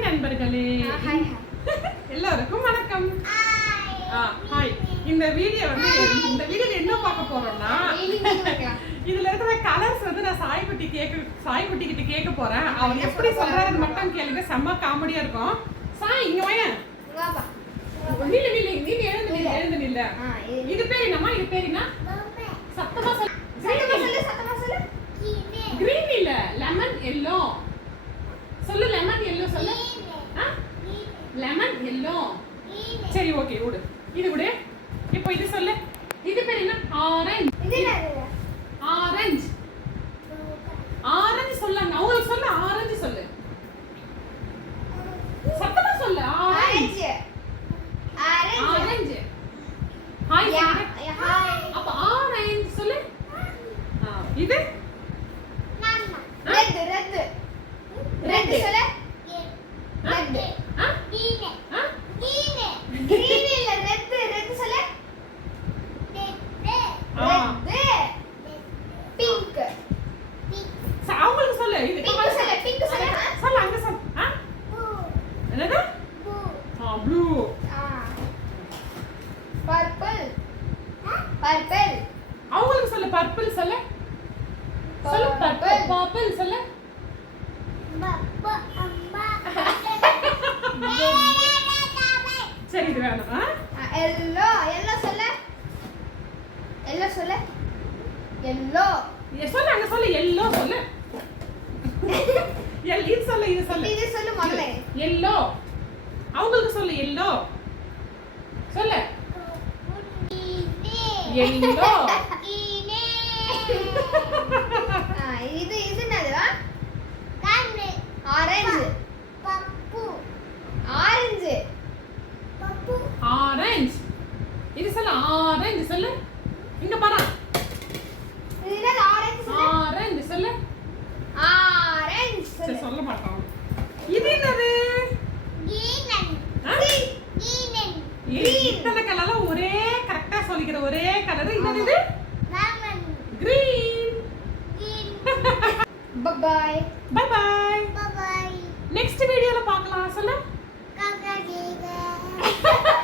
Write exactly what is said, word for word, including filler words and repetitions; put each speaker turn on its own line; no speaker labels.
நண்பர்களே, எல்லாருக்கும் வணக்கம். ஹாய். இந்த வீடியோ வந்து இந்த வீடியோல என்ன பார்க்க போறோம்னா, இதுல இருக்கிற கலர்ஸ் வந்து நான் சாய்குட்டி கேக்க சாய்குட்டி கிட்ட கேட்க போறேன். அவர் எப்படி சொல்றாருன்னு மட்டும் கேளுங்க, செம்ம காமெடியா இருக்கும். சாய் இங்க வாங்க. வா வா. நில்ல நில்ல நீ எழுந்து நில்ல எழுந்து நில்ல. இது பேர் என்னம்மா? இது பேர் என்ன? சத்தமா சொல்லு. சத்தமா சொல்லு சத்தமா சொல்லு. கிரீன் இல்ல, லெமன் yellow. சொல்லு லெமன் yellow சொல்லு. Lemon yellow. சரி ஓகே விடு. இது விடு. இப்போ இது சொல்லு. இது பேர் என்ன? ஆரஞ்சு. இது என்னது? ஆரஞ்சு. ஆரஞ்சு சொல்லுங்க. அவங்களுக்கு சொல்லு ஆரஞ்சு சொல்லு. சத்தமா சொல்லு. Orange. Orange. Orange. Hi hi. அப்ப ஆரஞ்சு சொல்லு. இது ரெட் ரெட் ரெட் சொல்லு. ரெட் ஆ green green green இல்ல ரெட் ரெட் சொல்லு. ரெட் ரெட் பிங்க் பிங்க் அவங்களுக்கு சொல்லு. இது பிங்க் சொல்லு. பிங்க் சொல்லு. சொல்லு அங்க சொல்லு. ஆ ப்ளூ. என்னது? ப்ளூ. ஆ ப்ளூ. ஆ பர்பிள். பர்பிள் அவங்களுக்கு சொல்லு. பர்பிள் சொல்லு. சொல்லு பர்பிள். பர்பிள் சொல்லு. பப்பா அம்மா சரி இது வேணுமா? எல்லோ எல்லோ சொல்லு. எல்லோ சொல்லு. எல்லோ சொல்லு அங்க சொல்லு. எல்லோ சொல்லு. எல் இது சொல்லு. இது சொல்லு. இது சொல்லு முதல்ல. எல்லோ அவங்களுக்கு சொல்லு. எல்லோ சொல்லு. எல்லோ இது இது என்னதுடா? Orange. Pappu. Orange. Pappu. Orange. இது சொல்லு. ஆரஞ்சு சொல்லு. இங்க பாரு. இது என்னது? ஆரஞ்சு சொல்லு. ஆரஞ்சு சொல்லு. ஆரஞ்சு சொல்லு. சொல்ல மாட்டான். இது என்னது? கிரீன். கிரீன். கிரீன். இத்தனை கலர்ல ஒரே கரெக்ட்டா சொல்லிக்கிற ஒரே கலர் என்னது? இது lemon. Green. Green. Bye bye. Bye bye. Bye bye. Next வீடியோல பார்க்கலாம். சொல்லு.